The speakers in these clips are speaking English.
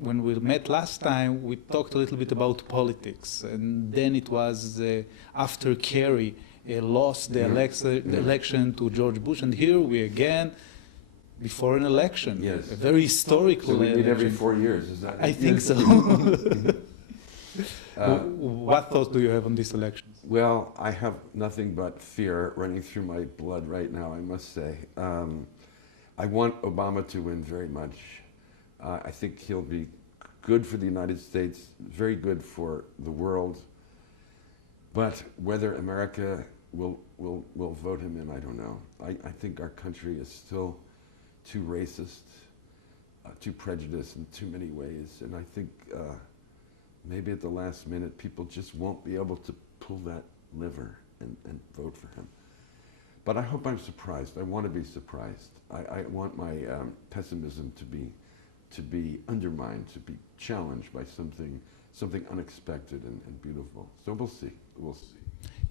when we met last time, we talked a little bit about politics, and then it was after Kerry lost the election to George Bush, and here we again before an election, yes, a very historical so we meet election. every 4 years, is that I think so. What thoughts do you have on this election? Well, I have nothing but fear running through my blood right now, I must say. I want Obama to win very much. I think he'll be good for the United States, very good for the world. But whether America will vote him in, I don't know. I think our country is still too racist, too prejudiced in too many ways. And I think maybe at the last minute, people just won't be able to pull that lever and vote for him. But I hope I'm surprised. I want to be surprised. I want my pessimism to be undermined, to be challenged by something unexpected and beautiful. So we'll see. We'll see.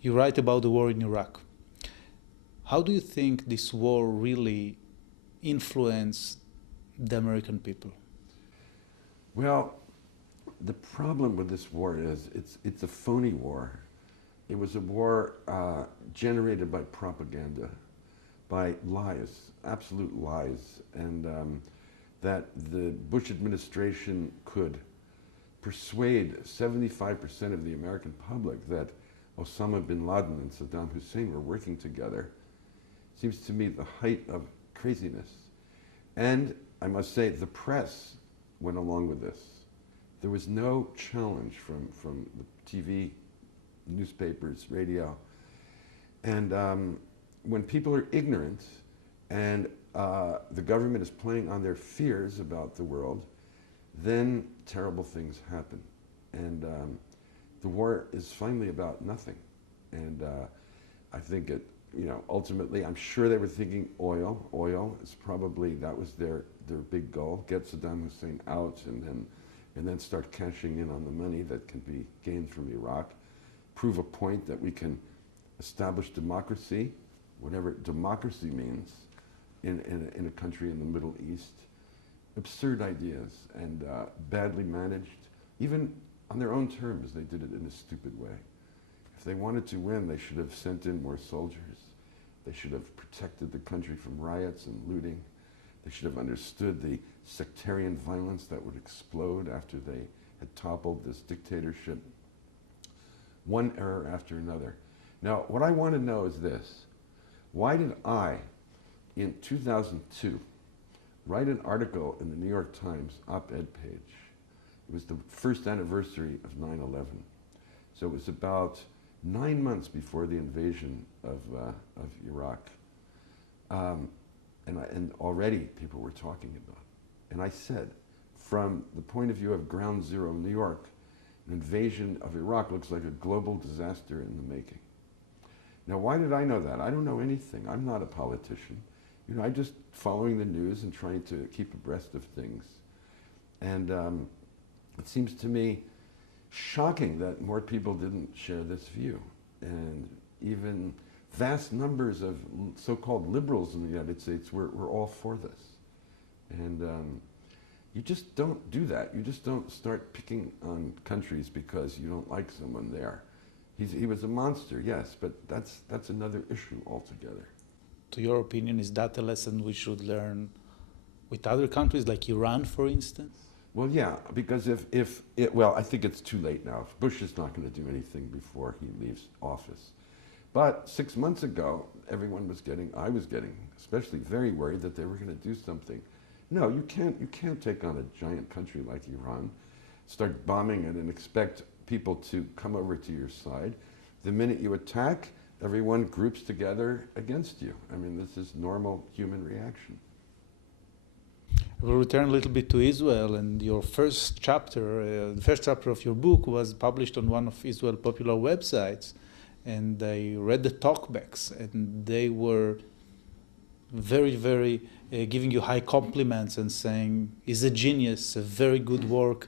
You write about the war in Iraq. How do you think this war really influenced the American people? Well, the problem with this war is it's a phony war. It was a war generated by propaganda, by lies, absolute lies, and that the Bush administration could persuade 75% of the American public that Osama bin Laden and Saddam Hussein were working together seems to me the height of craziness. And I must say, the press went along with this. There was no challenge from the TV, newspapers, radio. And when people are ignorant and the government is playing on their fears about the world, then terrible things happen. And the war is finally about nothing. And I think it, ultimately, I'm sure they were thinking oil. Oil is probably, that was their big goal, get Saddam Hussein out and then start cashing in on the money that can be gained from Iraq, prove a point that we can establish democracy, whatever democracy means, in a country in the Middle East. Absurd ideas and badly managed, even on their own terms. They did it in a stupid way. If they wanted to win, they should have sent in more soldiers. They should have protected the country from riots and looting. They should have understood the sectarian violence that would explode after they had toppled this dictatorship. One error after another. Now, what I want to know is this. Why did I, in 2002, write an article in the New York Times op-ed page? It was the first anniversary of 9/11. So it was about 9 months before the invasion of Iraq. And already people were talking about it. And I said, from the point of view of ground zero New York, an invasion of Iraq looks like a global disaster in the making. Now, why did I know that? I don't know anything. I'm not a politician. I'm just following the news and trying to keep abreast of things. And it seems to me shocking that more people didn't share this view. And even vast numbers of so-called liberals in the United States were all for this. And you just don't do that. You just don't start picking on countries because you don't like someone there. He was a monster, yes, but that's another issue altogether. To your opinion, is that a lesson we should learn with other countries, like Iran, for instance? Well, yeah, because I think it's too late now. Bush is not going to do anything before he leaves office. But 6 months ago, I was getting, especially very worried that they were going to do something. No, you can't take on a giant country like Iran, start bombing it and expect people to come over to your side. The minute you attack, everyone groups together against you. I mean, this is normal human reaction. We'll return a little bit to Israel, and your first chapter, the first chapter of your book was published on one of Israel's popular websites, and I read the talkbacks, and they were very, very giving you high compliments and saying, he's a genius, a very good work.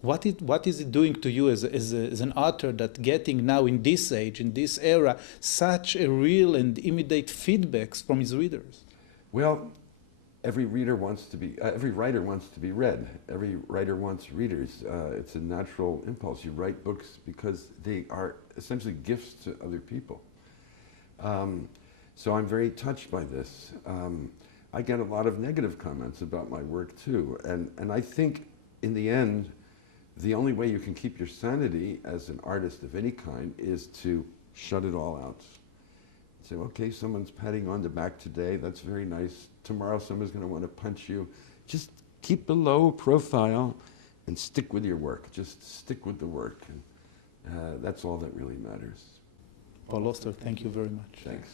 What is it doing to you as an author that getting now in this age, in this era, such a real and immediate feedbacks from his readers? Well, every writer wants to be read. Every writer wants readers. It's a natural impulse. You write books because they are essentially gifts to other people. So I'm very touched by this. I get a lot of negative comments about my work too, and I think in the end, the only way you can keep your sanity as an artist of any kind is to shut it all out. Say, okay, someone's patting on the back today, that's very nice. Tomorrow someone's going to want to punch you. Just keep a low profile and stick with your work. Just stick with the work. And that's all that really matters. Paul Auster, thank you very much. Thanks.